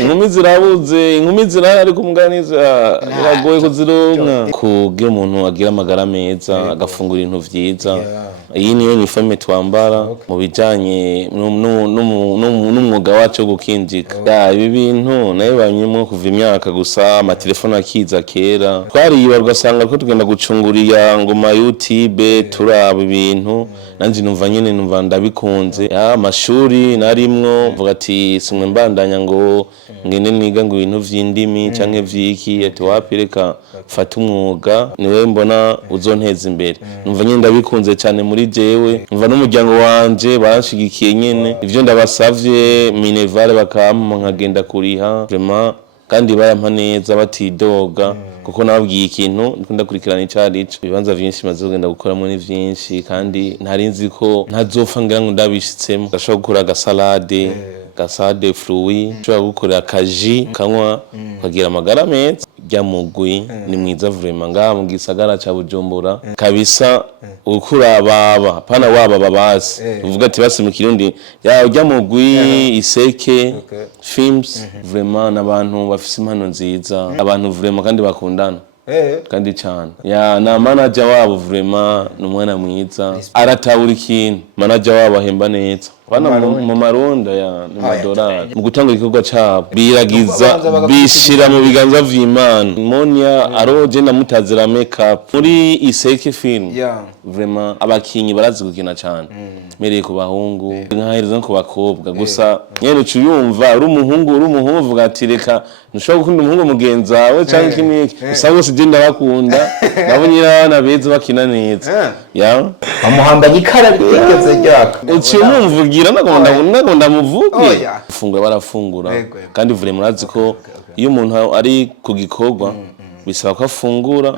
inkumi zirabuze inkumi zirahari kumganiza biragoye kuzironka kugira umuntu agira amagara meza agafungura ibintu vyiza iyi niyo uniforme twambara mu bijanye n'umwuga wacu gukinjika ibi bintu nayo banyimo kuva imyaka gusa amatelefone akiza kera twariyiba ugasanga ko tugenda gucunguriya ngoma YouTube turaba ibintu nanje numva nyene numva ndabikunze amashuri narimwo vuga ati simwe mbandanya ngo ngene niga ngo ibintu vy'indimi canke vyiki ati wapireka fata umwuga niwe mbona uzonteza imbere numva nyene ndabikunze cyane muri jewe numva n'umuryango wanje banshigikiye nyene ivyo ndabasavye Minerval bakampa nkagenda kuriha vraiment kandi bayampa neza batidoga kuko nababwiye ikintu ndakurikirana icarico ibibanza vyinshi maze kugenda gukoramo ni vyinshi kandi ntari nzi ko ntazopfa ngira ngo ndabishitsemo ndashobora gukora agasalade gasade fruit nshobora gukora akaji kanywa kagira amagara meza ryamugwi ni mwiza vraiment ngaha mu gisagara ca Bujumbura kabisa ukura baba pana waba babasi uvuga ati basi mu kirundi ya ryamugwi iseke films vraiment nabantu bafise impano nziza abantu vraiment kandi bakundana kandi cyane ya na manager wabo vraiment numwana mwiza aratawura ikintu manager wabo ahemba neza bana mu maronda ya n'amadolari mu gutanga igikorwa cyabo biragiza bishira mu biganza vy'Imana Monia aroje na mutazira makeup muri iseke film vraiment abakinyi barazi gukina cyane mereye ku bahungu nkahereza no ku bakobwa gusa nyene cuyumva uri umuhungu uvuga ati reka ntushobora gukunda umuhungu mugenzi wawe cyangwa kimiki gusa bose je ndabakunda nabonye abana beza bakina neza ya amuhamba gikara bitigeze ryaka uciye nakunda muvuge fungura barafungura kandi vure murazi ko iyo umuntu ari ku gikorwa bisaba ko afungura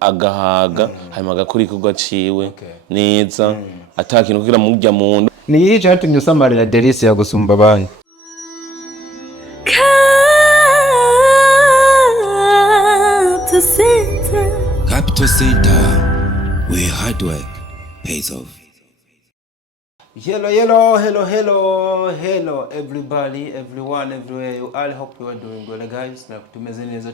agahaga hanyuma agakora igikorwa ciwe neza atakintu kugira murya muntu ni yije hatumye usamarira Delice ya gusumba abandi Capital Center, where hard work pays off. Hello everybody, everyone, everywhere you all, hope you are doing well guys. Na tumeze neza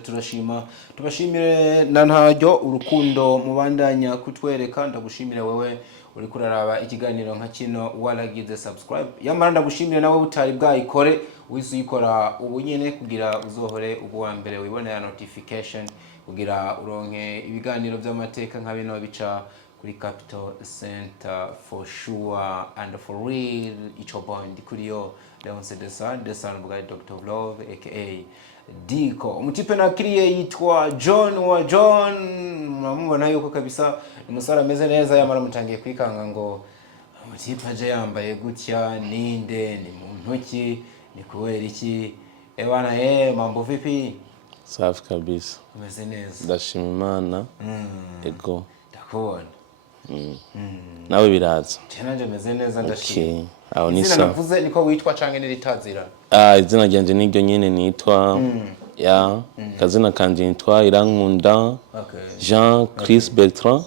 tubashimire na ntaryo urukundo mubandanya kutwereka ndagushimira wewe uri kuraraba ikiganiro nka kino waragize subscribe yamara ndagushimira nawe utari bwayikore uyikora ubu nyene kugira uzohore ubuwa mbere wibone ya notification kugira uronke ibiganiro by'amateka nka bino bica kuri Capital Center for sure and for real. Icho boy ndikuriyo Leonce Desan bwa Dr. Love aka Diko umutipe nakiriye yitwa John wa John muramubona yuko kabisa umusara ameze neza yamara mutangiye kwikanga ngo umutipe aje yambaye gutya ninde ni mu ntoki ni kubera iki ebana mambo vipi safi kabisa umeze neza ndashima Imana ego ndakubona nawe biraza cyane meze neza ndashima aho ni sa navuze niko witwa canke niritazira izina ryanje niryo nyene nitwa ya kazina kanje nitwa Irankunda Jean Chris Bertrand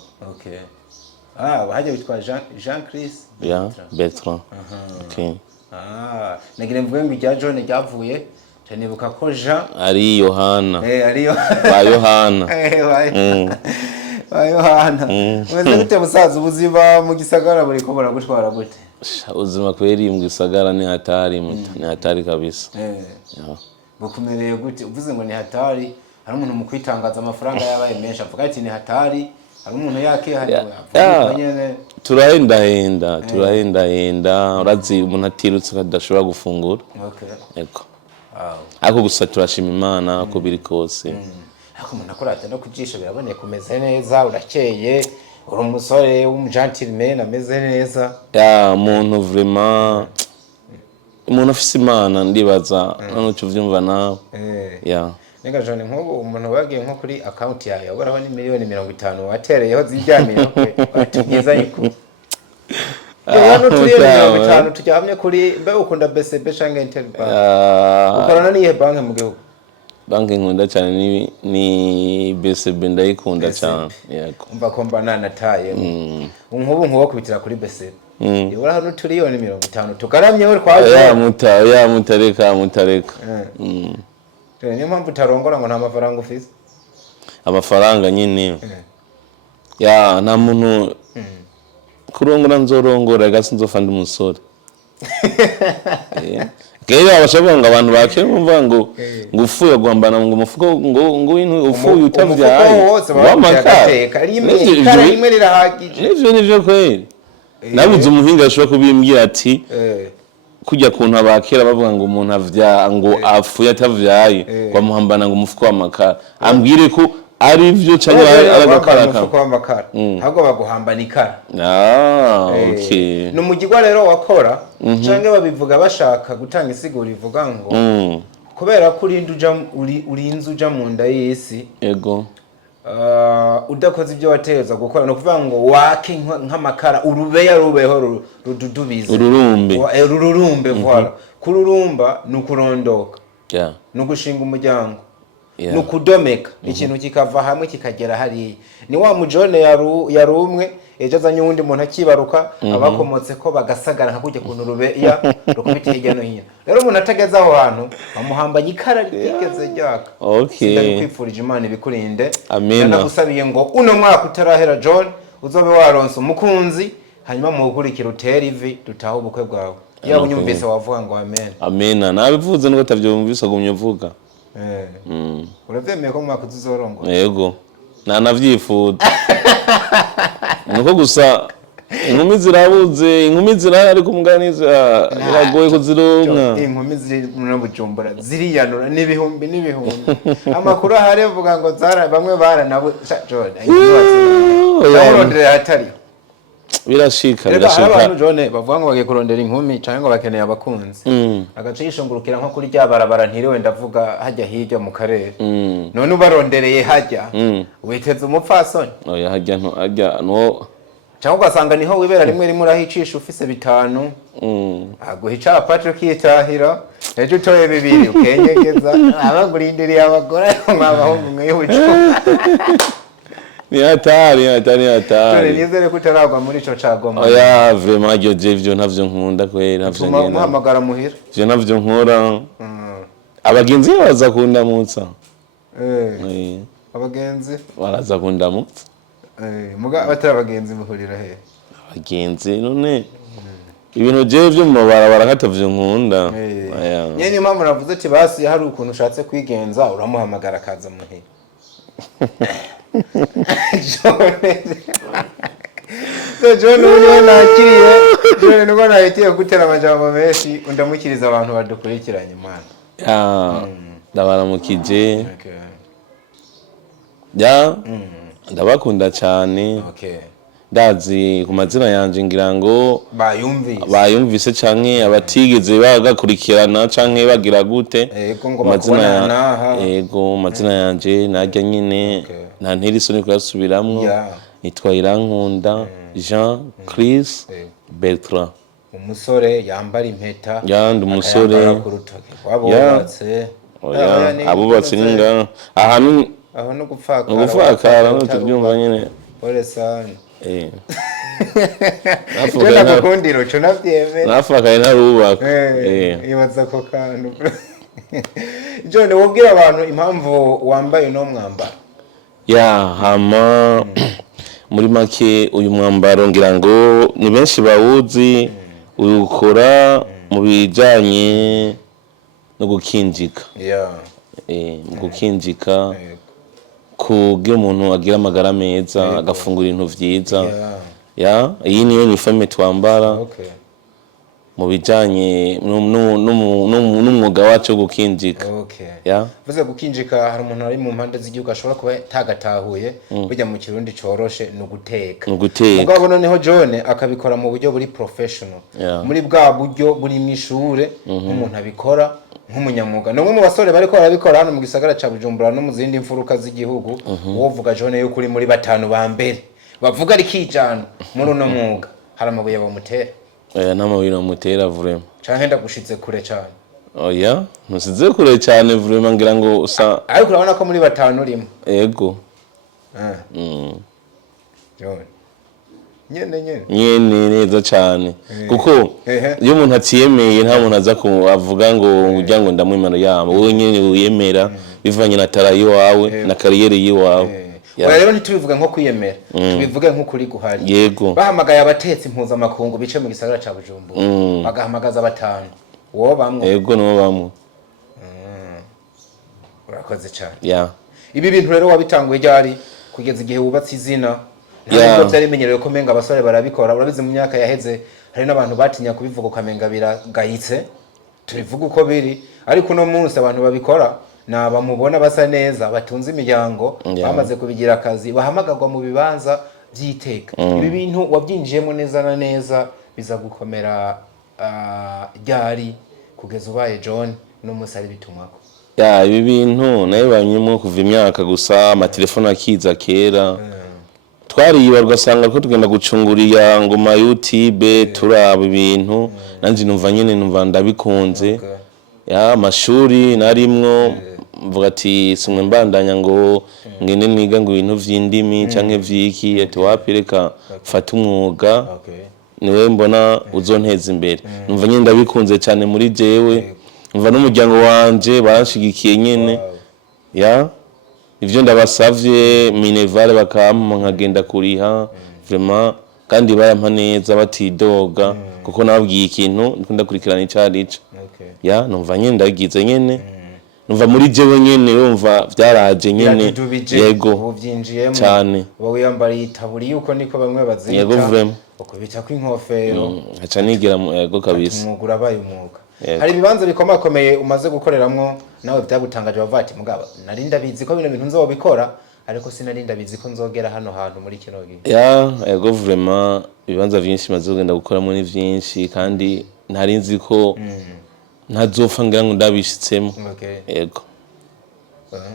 bahaje witwa Jean Chris Bertrand nagire mvuge ngo ijya John ryavuye cyanibuka ko Jean ari Yohana ba Yohana Yohana mwese gute musaza ubuzima mu gisagara buri ko baragutwara gute ubuzima kweri mu gisagara ni hatari kabisa bukumereye gute uvuze ngo ni hatari hari umuntu mu kwitangaza amafaranga yabaye menshi avuga ati ni hatari hari umuntu yake hari nyene turahenda urazi umuntu atirutse kadashobora gufungura eko ako gusa turashima Imana ko biri kose ako umuntu akora atenda kujisha biraboneye kumeze neza urakeye uri umusore w'umugentleman ameze neza umuntu vraiment umuntu afise Imana ndibaza none cyuvyumva nawe Nega John nk'ubu umuntu wagiye nko kuri account yawe ubaraho ni miliyoni 50 watereyeho zijyamiye atugeza yuko Yano turiye 50 tujyamye kuri mbe ukunda BCB canke Interbank ukorana niye banki mu gihugu banki nkunda cyane ni BCB ndayikunda cyane yego umva ko mba nanataye nk'ubu nkuwo kubitira kuri BCB ibura hano turiyoni 50 tugaramye we kwaje mutareka niyo mpamvu utarongora ngo nta mafaranga ufise amafaranga nyine ya nta muntu kurongora nzorongora gasi nzofa ndi umusore Kera abashavuga ngo abantu bakire mumva ngo ufuye guhambana ngo umufuko ngo wintu ufuye utavyaye wamakateka rimwe rirahagije nivyo kweli nabuze umuhinga ashobora kubimbwira ati kujya kuntu abakera bavuga ngo umuntu avya ngo afuye atavyaye bamuhambana ngo umufuko w'amakara ambwire ko ari byo cyangwa aragakaraka umufuko w'amakara ahubwo baguhambana ikara okay numugirwa rero wakora cyangwa babivuga bashaka gutanga isiguro ivuga ngo kubera ko urinze uja mu nda y'isi yego udakoze ibyo watereza gukora no kuvuga ngo wake nk'amakara urubeya rubeho rududubiza ururumbe voilà kururumba nukurondoka nugushinga umuryango nukudomeka ikintu kikava hamwe kikagera hariya ni wa mujone yarumwe ejo azanye uwundi muntu akibaruka abakomotse ko bagasagara nka kujya kuntu rubeya rukubitiye hirya no hino rero umuntu atageze aho hantu bamuhambanye ikara ritigeze ryaka ndakwifurije Imana ibikurinde ndagusabiye ngo uno mwaka utarahera John uzobe waronse umukunzi hanyuma mugukurikira utera ivi dutaha ubukwe bwawe yaba unyumvise wavuga ngo amen nabivuze nuko atavyumvise agumye uvuga uravyemeye ko mwaka uzorongo yego nanavyifuza nuko gusa inkumi zirabuze inkumi zirahari kumuganiza biragoye kuzironka inkumi ziri mu Bujumbura ziriyanura n'ibihumbi amakuru ahari avuga ngo bamwe baranabu John ayirondera hatari birashika abantu John bavuga ngo bagiye kurondera inkumi cyangwa ngo bakeneye abakunzi agace yishongurukira nko kuri rya barabara ntiriwe ndavuga hajya hirya mu karere none ubarondereye hajya witeze umupfasoni oya hajya no cyangwa ugasanga niho wibera rimwe urahicisha ufise 5 aguhica Patrick yitahira ejo utoye 2 ukenyegeza abagurindiriye abagore mwabahungu mwehucu ni hatari tore nizere ko utaragwa muri ico cagoma oya vraiment je jevyo ntavyo nkunda kwera ntavyo ngena muhamagara muhira je ntavyo nkora abagenzi baza kundamutsa abagenzi baraza kundamutsa muga batari abagenzi muhurira he abagenzi none ibintu jevyo mu mabarabara katavyo nkunda nyene impamvu navuze ati basi hari ukuntu ushatse kwigenza uramuhamagara kaza muhira John ubu nakiriye John nuko nahitiye gutera amajambo menshi undamukiriza abantu badukurikiranye mana ndabaramukije ndabakunda cyane ndazi ku mazina yanje ngira ngo bayumvise canke abatigeze bagakurikirana canke bagira gute mazina yanje najya nyine nta nterisoni kuyasubiramwo nitwa Irankunda Jean Chris Bertrand umusore yambara impeta yandi umusore abubatse ninga ahantu aho no gupfakara no tubyumva nyine pole sana nakukundiro cyo navyemera nafakaye narubaka ibaza ko kantu John wobwira abantu impamvu wambaye no mwambaro hama muri make uyu mwambaro ngira ngo ni benshi bawuzi ukora mu bijanye no gukinjika mu gukinjika kugira umuntu agira amagara meza agafungura ibintu vyiza iyi niyo nifame twambara mu bijanye n'umwuga wacu wo gukinjika vuze gukinjika hari umuntu ari mu mpande z'igihugu ashobora kuba tagatahuye bijya mu kirundi coroshe no guteka mugabo noneho John akabikora mu buryo buri professional muri bwa buryo buri mishure umuntu abikora nk'umunyamwuga no mu basore bariko barabikora hano mu gisagara ca Bujumbura no mu zindi mfuruka z'igihugu wovuga John yuko uri muri 5 ba mbere bavuga ari kijana muri uno mwuga hari amabuye bamutera n'amabuye bamutera vraiment canke ndagushitse kure cyane oya ntusize kure cyane vraiment ngira ngo usa ariko urabona ko muri 5 urimo yego John nyene neza cyane kuko iyo umuntu atiyemeye nta muntu aza kuvuga ngo ujya ngo ndamwimana yabo wowe nyene uyemera bivanye na tarayi wawe na kariyeri yiwawe rero ntitubivuga nko kwiyemera tubivuge nko kuri guhari yego bahamagaye abatetsi mpuzamakungu bice mu gisagara ca Bujumbura bagahamagaza batanu wo bamwe yego no bamwe urakoze cyane ibi bintu rero wabitanguye ryari kugeza igihe wubatse izina ntabwo byari bimenyerewe ko menga abasore barabikora urabize mu myaka yaheze hari n'abantu batinya kubivuga ukamenga biragayitse tubivuga uko biri ariko no munsi abantu babikora nabamubona basa neza batunze imiryango bamaze kubigira akazi bahamagarwa mu bibanza by'iteka ibi bintu wabyinjiyemo neza na neza biza gukomera ryari kugeza ubaye John no munsi ari bitumako ibi bintu nayo banyemo kuva imyaka gusa amatelefone akiza kera twariyibarwa asanga ko tugenda gucunguriya ngo ma YouTube turaba ibintu nanjye numva nyene numva ndabikunze amashuri narimwo mvuga ati simwe mbandanya ngo ngene niga ngo ibintu vy'indimi canke vyiki ati wapireka fata umwuga niwe mbona uzonteza imbere numva nyene ndabikunze cyane muri jewe numva n'umuryango wanje banshigikiye nyene ivyo ndabasavye Minerval bakampa nkagenda kuriha vraiment kandi barampa neza batidoga kuko nababwiye ikintu ndakurikirana icarico numva nyene ndagize nyene numva muri jewe nyene yumva byaraje nyene yego ubyinjiyemo cyane wowe yambariye itaburi yuko niko bamwe bazita yego vraiment ukubita kw'inkofero aca nigira yego kabisa umugura abaye umuga hari ibibanza bikomakomeye umaze gukoreramwo nawe byagutangaje bavati mugaba nari ndabizi ko bino bintu nzobikora ariko sinari ndabizi ko nzogera hano hantu muri kino gihe yego vraiment ibibanza byinshi maze kugenda gukoramo ni byinshi kandi ntari nzi ko ntazopfa ngira ngo ndabishitsemo yego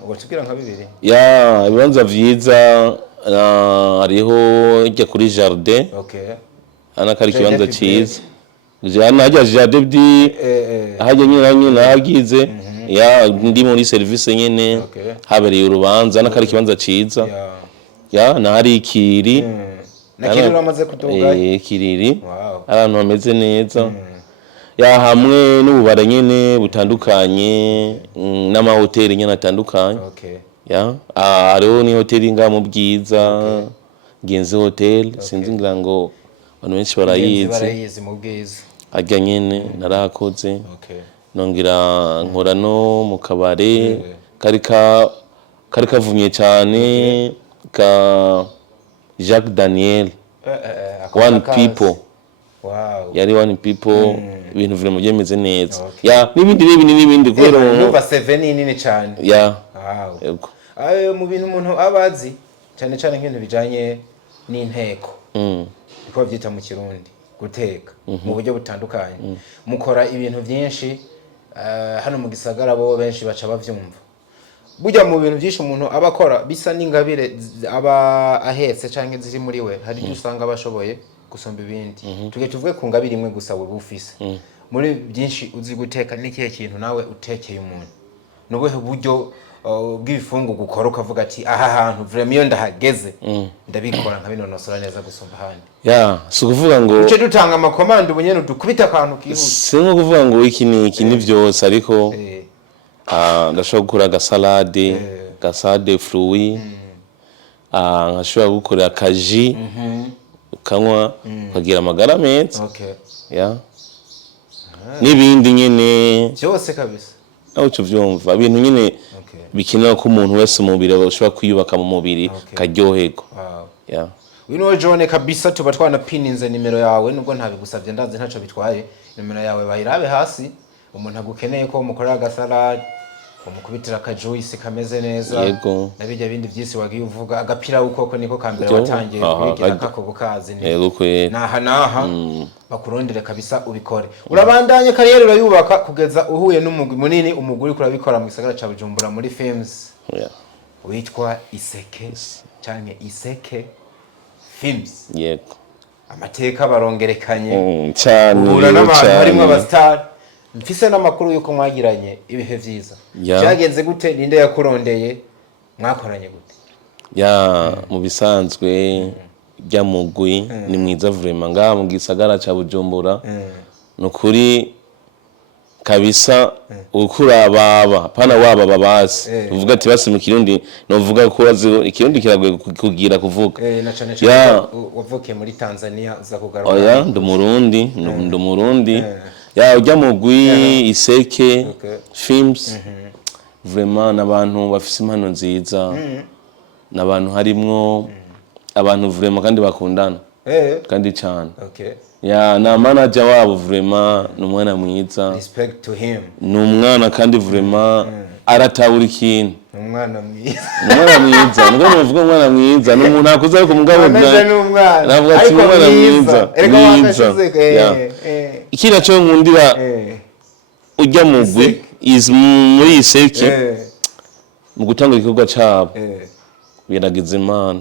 ubacubwira nka bibiri ibibanza vyiza hariho ijya kuri jardin anakari kibanza cyiza hajya jardin bdi hajya nyine nahagize ndi muri service nyene habereye urubanza nakari kibanza cyiza nahari ikiri nakiri uramaze kuduga ikiriri abantu bameze neza hamwe n'ububara nyene butandukanye n'amahoteli nyene atandukanye hariho ni hoteli nga mu Bwiza Genzi Hotel sinzi ngira ngo abantu benshi barayizi mu Bwiza ajya nyene narakoze nongira nkora no mu kabare kari kavumye cyane ka Jacques Daniel One People yari One People ibintu vile mu byemeze neza n'ibindi kubera numva 7 nini cyane yego mu bintu umuntu abazi cyane cyane nk'ibintu bijanye n'inteko biko byita mu Kirundi guteka mu buryo butandukanye mukora ibintu byinshi hano mu gisagara bo benshi baca bavyumva burya mu bintu byinshi umuntu abakora bisa n'ingabire aba ahetse canke ziri muri we hari usanga bashoboye gusomba ibindi tuge tuvuge ku ngabire imwe gusa we bufise muri byinshi uzi guteka n'ikihe kintu nawe utekeye umuntu nubuhe buryo bw'ibifungo gukora ukavuga ati aha hantu vraiment iyo ndahageze ndabikora nkabinonosora neza gusumba handi si kuvuga ngo uce dutanga amakomando ubunyene dukubita akantu kihuse si nko kuvuga ngo iki ni byose ariko ndashobora gukora agasalade fruit nkashobora gukora akaji ukanywa ukagira amagara meza n'ibindi nyene byose kabisa nawe uvyumva ibintu nyene bikenera ko umuntu wese umubiri ashobora kwiyubaka mu mubiri karyoherwa wino John kabisa tuba twanapininze nimero yawe nubwo ntabigusavye ndazi ntaco bitwaye nimero yawe bayirabe hasi umuntu agukeneye ko umukorera agasalade umukubitira akajuice kameze neza yego nabijya bindi byisi wagiye uvuga agapira ukoko niko kambere watangiye kubigira kako gukazi naha bakurondere kabisa ubikore urabandanye kariyeri urayubaka kugeza uhuye n'umugwi munini umuguri kurabikora mu gisagara ca Bujumbura muri films witwa Iseke canke Iseke Films yego amateka barongerekanye cyane n'abantu harimo abastar mfise n'amakuru yuko mwagiranye ibihe vyiza cyagenze gute ninde yakurondeye mwakoranye gute mu bisanzwe rya mugwi ni mwiza vraiment ngaha mu gisagara ca Bujumbura nukuri kabisa ukura baba pana waba babasi uvuga ati basi mu kirundi novuga ko ikirundi kiragoye kugira kuvuga na cyane cyane wavukiye muri Tanzania uza kugaruka oya ndo Murundi ya ujya mugwi Iseke Films vraiment nabantu bafise impano nziza nabantu harimwo abantu vraiment kandi bakundana kandi cyane ya na manager wabo vraiment numwana mwiza respect to him numwana kandi vraiment aratawura ikintu umwana mwiza ngo novuga umwana mwiza numuntu akoze ariko mugabo navuga ati umwana mwiza ikira cyo nkundira ujya mugwi is muri Iseke mu gutanga igikorwa cyabo biragize imana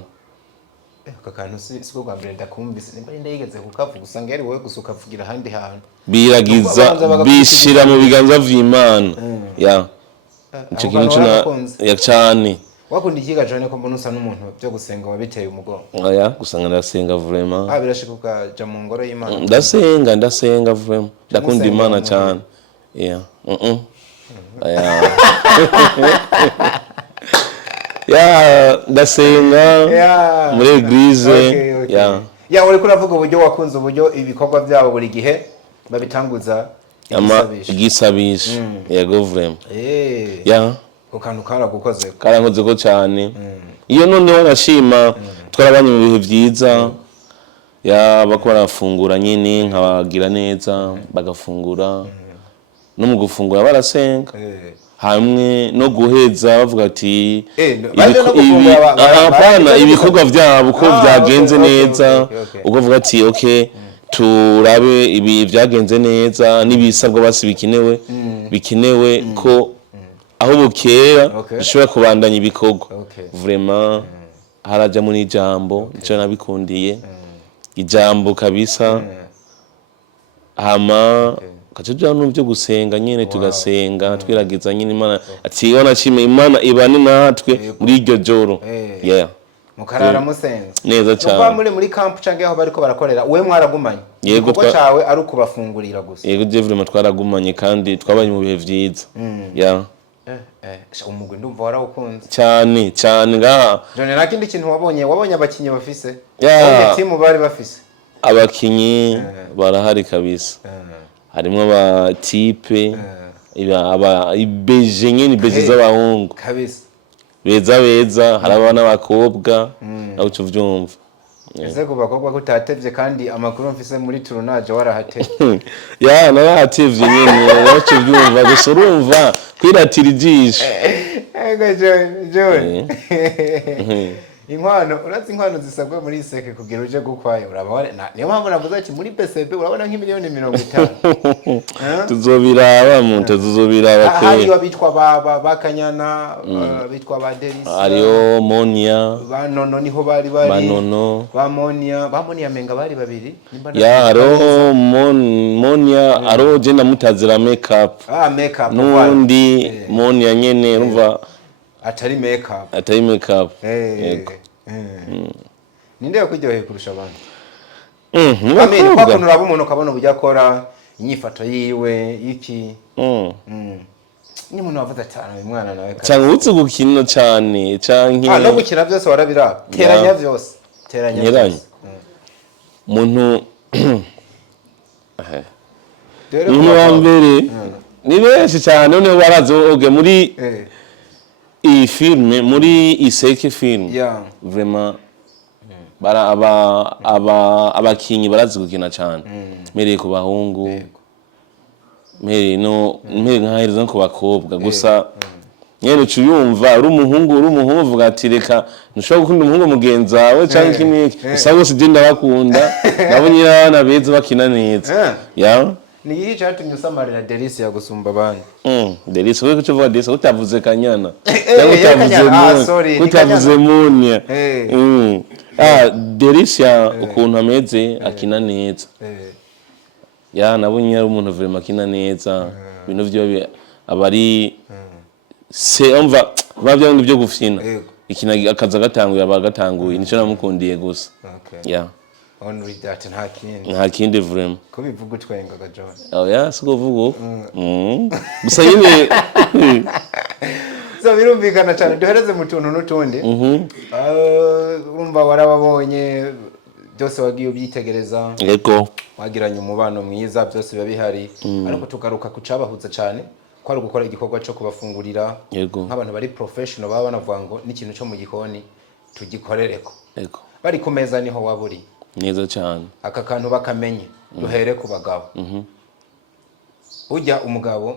kakantu siko kwa Brenda kumvise nimba ndayigeze kukavuga usanga yari wowe gusuka vugira handi hantu biragiza bishira mu biganza vy'Imana ya ico kintu ya cyane wakunda ikiga cyane ko mbona usa n'umuntu byo gusenga wabiteye umugongo oya gusanga ndasenga vraiment birashikuka ja mu ngoro y'Imana ndasenga vraiment ndakunda Imana cyane ya ya ndasenga muri eglise ya uri kuravuga uburyo wakunze uburyo ibikorwa byabo buri gihe babitanguza igisabisha yego vraiment ya ukantu karagukoze karankoze ko cyane iyo noneho nashima twarabanye mu bihe byiza ya bakora bafungura nyine nkabagira neza bagafungura no mu gufungura barasenga hamwe no guheza bavuga ati ibikorwa byabo ko byagenze neza uko vuga ati okay turabe ibi byagenze neza nibisabwa basi bikenewe ko aho bukera bishobora kubandanya ibikorwa vraiment haraja muri ijambo nico nabikundiye ijambo kabisa hama kacuja n'ubyo gusenga nyene tugasenga twiragiza nyine Imana ati ona chime Imana ibane natwe muri iryo joro mukarara musenga neza cyane kuva muri camp cange aho bariko barakorera we mwaragumanye yego cyawe ari ukubafungurira gusa yego je vraiment twaragumanye kandi twabanye mu bihe vyiza umugwi ndumva warawukunze cyane ngaha John nakindi kintu wabonye abakinyi bafise timu bari bafise abakinyi barahari kabisa harimo aba type aba ibeje nyene ibeje z'abahungu kabisa beza haraba n'abakobwa aho tuvyumva ese kubakobwa kutatevye kandi amakuru mfise muri tournage warahate narahatevye nyene aho tuvyumva gusa urumva kwiratira ijisho John inkwano uratse inkwano zisabwe muri Iseke kugira uje gukwayo urabona niyo mpamvu navuze ati muri PCB urabona nk'imiliyoni 50 tuzobiraba hari abitwa bakanyana bitwa ba Deris ariyo Monia banono niho bari ba Monia menga bari babiri aro Monia aro je ndamutazira makeup nundi Monia nyene urumva atari makeup yego ninde yakujyoheye kurusha abantu amene kwa kuntu uraba umuntu kabona ubujya akora inyifato yiwe iki ni umuntu wavuze cyane uyu mwana nawe cyangwa utse gukina cyane canke no gukina byose warabira teranya byose umuntu wa mbere ni benshi cyane none barazi oge muri iyi filme muri Iseke film vraiment bara abakinyi barazi gukina cyane mereye ku bahungu mere nkaheriza ku bakobwa gusa nyene cuyumva uri umuhungu uvuga ati reka ntushobora gukunda umuhungu mugenzi wawe cyangwa kimiki gusa bose je ndabakunda nabo nyirana beza bakina neza ni iki cyatumye usamarira Deris yagusumba abandi Deris we kuco vuga Deris utavuze kanyana utavuze Monia Deris ukuntu ameze akina neza nabonye ari umuntu vraiment akina neza ibintu byo abari se umva babyo byo gufina ikina akaza gatanguye abagatanguye nico namukundiye gusa. Okay. Yeah. Only that nta kindi vraiment. Ko bivuga utwenga ga John. Oh yeah, siko vugo. Gusa nyine so birumvikana cyane duhereze mu tuntu n'utundi. Urumva warababonye byose wagiye ubyitegereza. Yego. Wagiranye umubano mwiza byose biba bihari. Ariko tugaruka kucabahuza cyane. Kwari gukora igikorwa cyo kubafungurira. Yego. Nk'abantu bari professional baba banavuga ngo n'ikintu cyo mu gikoni tugikorereko. Yego. Bari ku meza niho waburi. Neza cyane. Aka kantu bakamenye duhere ku bagabo. Ujya umugabo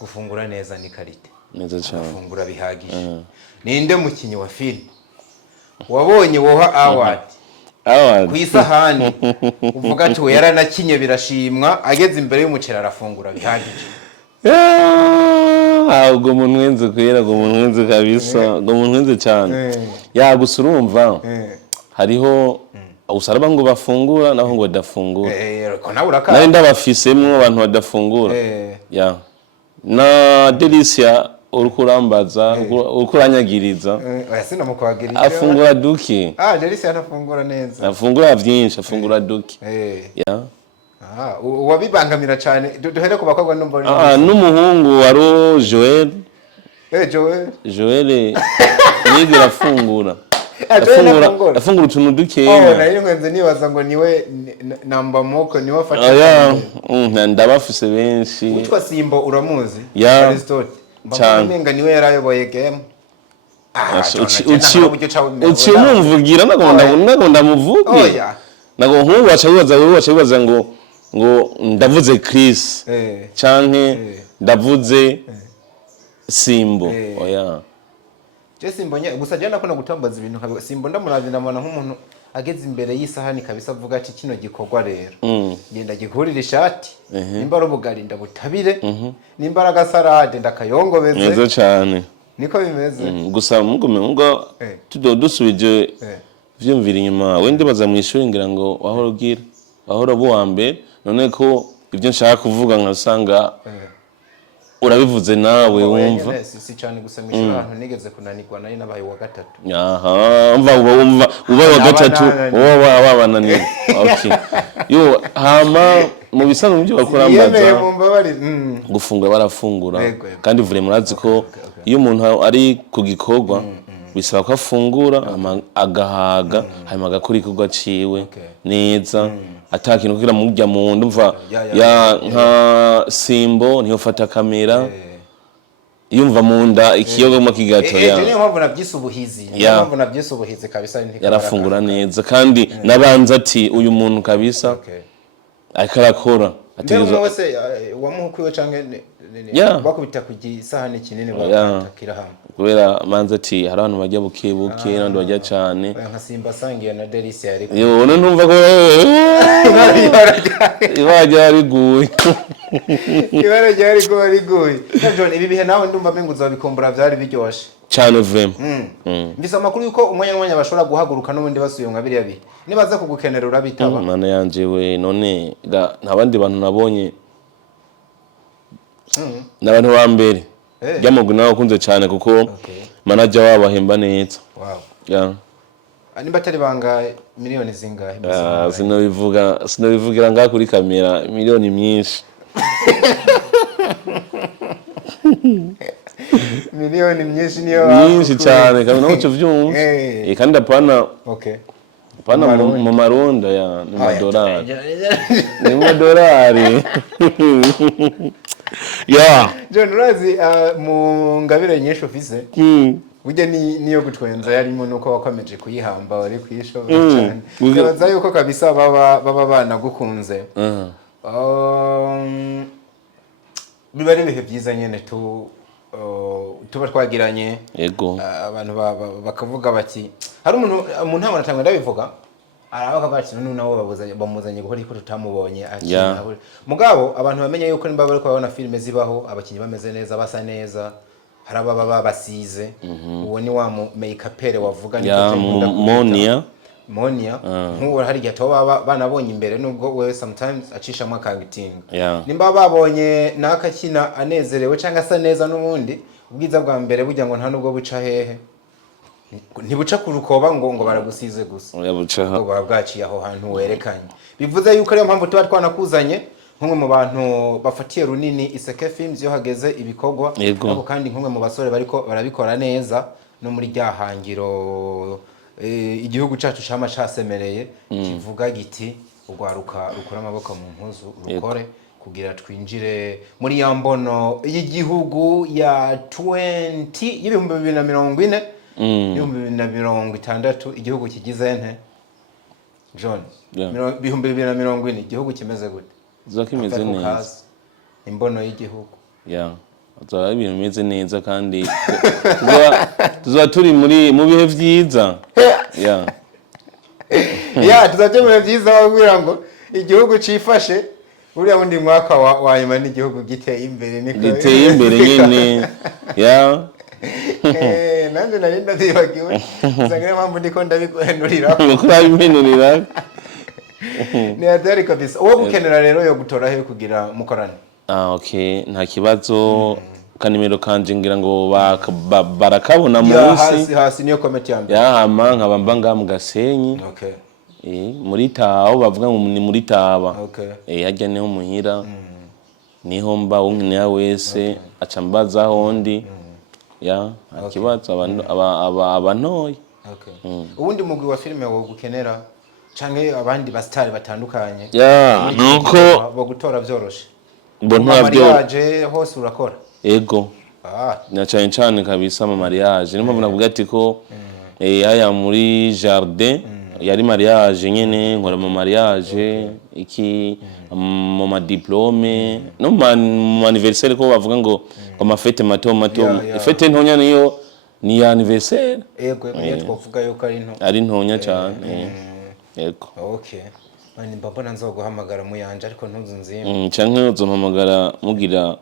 gufungura neza ni karite. Neza cyane. Gufungura bihagije. Ninde mukinyi wa film wabonye woha award ku isahani uvuga ati we yaranakinye birashimwa ageze imbere y'umucera arafungura bihagije. Ubwo umuntu wenze kwera ubwo umuntu wenze kabisa ubwo umuntu wenze cyane yagusa urumva hariho usaraba ngo bafungura naho ngo badafungura ko nawe uraka nari ndabafisemwe abantu badafungura ya na Delicia urukurambaza urukuranyagiriza sina mukwagirira afungura duke Delicia anafungura neza afungura byinshi afungura duke ya wabibangamira cyane duhere ku bakobwa numva n'umuhungu waro Joel Joel nigira afungura afungura utuntu dukeya nari nkwenze nibaza ngo niwe namba moko niwe afata ndabafise benshi witwa Simbo uramuzi Aristotle mbamenga niwe yarayoboye game uci umumvugira nago ndamuvuge nago nkubu wacha ngo ndavuze Chris canke ndavuze Simbo oya Simbo gusa jana ko nagutambaza ibintu nka Simbo ndamuravina mwana nk'umuntu ageze imbere y'isahani kabisa avuga ati kino gikorwa rero ngenda gihurira ishati nimba rubugari ndabutabire nimba aragasarade ndakayongobeze neza cyane niko bimeze gusa mugume ngo tudodusubije vyumvira inyuma wende baza mu ishuri ngira ngo wahora ugira wahora buwambe none ko ibyo nshaka kuvuga nkasanga urabivuze nawe wumva si cyane gusa mwishura ahantu nigeze kunanirwa nari nabaye wa gatatu umva ubaye wa gatatu wabananiye okay yo hama mu bisanzwe byo bakurambaza gufungura barafungura kandi vure murazi ko iyo umuntu ari ku gikorwa bisaba ko afungura agahaga hanyuma agakora igikorwa ciwe neza atakintu kugira mujya mu ndumva ya nka Simbo niyo fata kamera yumva mu nda ikiyoga mu kigato ya niyo mpamvu nabyisubuhizi niyo mpamvu nabyisubuhizi kabisa yarafungura neza kandi nabanza ati uyu muntu kabisa akarakora ategeza wese wamuhukwiwe canke bakubita ku gisahani kinini batakira hamwe kubera manza ati hari abantu bajya bukebuke n'abandi bajya cyane nka Simba sangiye na Delicia ariko yo numva ko ibajya riguye ibara ryari ko riguye John ibi bihe nawe ndumva mengo uzabikumbura byari biryoshe cyane vraiment mbisa makuru yuko umwanya bashobora guhaguruka n'ubundi basuye nka biriya bihe nibaza kugukenera urabitaba mana yanje we none nta bandi bantu nabonye n'abantu ba mbere Jamogu nawe kunze cyane kuko manager wabo ahemba neza ya nimba atari banga miliyoni zingahe sinobivugira ngaha kuri kamera miliyoni myinshi miliyoni myinshi niyo myinshi cyane kandi naho cyo vyumva kandi apana mu maronda ya ni madolari ya John urazi mu ngabire nyinshi ufise burya niyo gutwenza yarimo nuko wakomeje kuyihamba wari kwishora cyane bibaza yuko kabisa baba banagukunze biba ari ibihe byiza nyene tuba twagiranye yego abantu bakavuga bati hari umuntu ntabwo natangwa ndabivuga arabaka bati none nabo bamuzanye gukora iko tutamubonye akina mugabo abantu bamenye yuko nimba bari kubona filime zibaho abakinyi bameze neza basa neza harababa babasize uwo ni wa makeupere wavuga ni Monia nkuwo hari gato banabonye imbere nubwo we sometimes acisha mu kangitinga nimba babonye nakakina anezerewe cyangwa asa neza n'ubundi ubwiza bwa mbere bujya ngo nta nubwo buca hehe ntibuca ku rukoba ngo baragusize gusa yabuca baba bwaciye aho hantu werekanye bivuze yuko ariyo mpamvu tuba twanakuzanye nk'umwe mu bantu bafatiye runini Iseke Films yo hageze ibikorwa ariko kandi nk'umwe mu basore bariko barabikora neza no muri ryahangiro igihugu cacu cyama casemereye kivuga giti urwaruka rukora amaboko mu mpuzu rukore kugira twinjire muri ya mbono y'igihugu ya 2040 2060 igihugu kigize nte John 2040 igihugu kimeze gute zakimeze neza imbono y'igihugu azaba ibintu bimeze neza kandi tuzoba turi mu bihe vyiza tuzaje mu bihe vyiza babwira ngo igihugu cifashe uriya wundi mwaka wa nyuma n'igihugu giteye imbere nyene nanje nari ndazibagiwe usanga mpamvu ndiko ndabiguhenurira ni atari kabisa uwo gukenera rero yo gutora he kugira mukorane okay nta kibazo kanimero kanje ngira ngo barakabona munsi hasi niyo comment ya mbere hama nkabamba nga mu Gasenyi muri taho bavuga ngo ni muri taba hajya niho muhira niho mba unkene wese aca mbaza hondi akibazo abantoye ubundi mugwi wa filime wo gukenera canke abandi ba star batandukanye nuko bo gutora byoroshe bo mariage hose urakora ego na cyane kabisa mu mariage nimba navuga ati ko aya muri jardin yari mariage nyene nkora mu mariage iki mu ma diplome no mu anniversaire ko bavuga ngo amafete mato fete ntonya niyo ni anniversaire ego twovuga yuko ari ntonya cyane ego okay mani mbona nzoguhamagara mu yanje ariko ntuzunzime canke uzompamagara mugira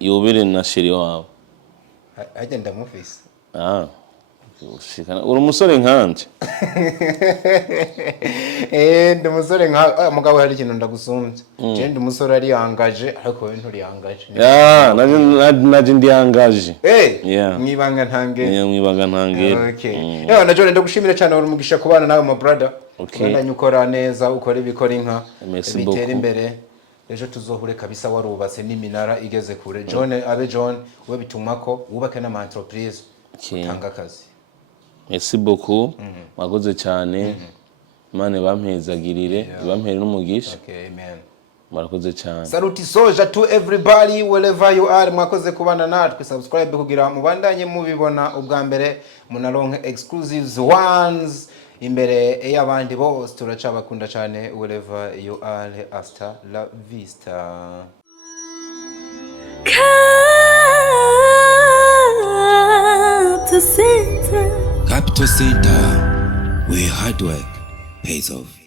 yubire na sheri wawe agenda mufise ushikana uri umusore nkanje ndi umusore nka mugabo hari ikintu ndagusumbye je ndi umusore ari yangaje ariko we nturi yangaje naje ndi yangaje mwibanga ntange okay na John ndagushimira cyane uri mugisha kubana nawe my brother ndanye ukora neza ukora ibikora inka bitera imbere ejo tuzohure kabisa warubatse n'iminara igeze kure John we bitumako wubake na entreprise utanga akazi merci beaucoup mwakoze cyane Imana bampezagirire bampere n'umugisha amen murakoze cyane saluti soja to everybody wherever you are mwakoze kubana natwe subscribe kugira mubandanye mubibona ubwa mbere munaronke exclusives ones imbere y'abandi bose turacabakunda cyane wherever you are hasta la vista Capital Center, where hard work pays off.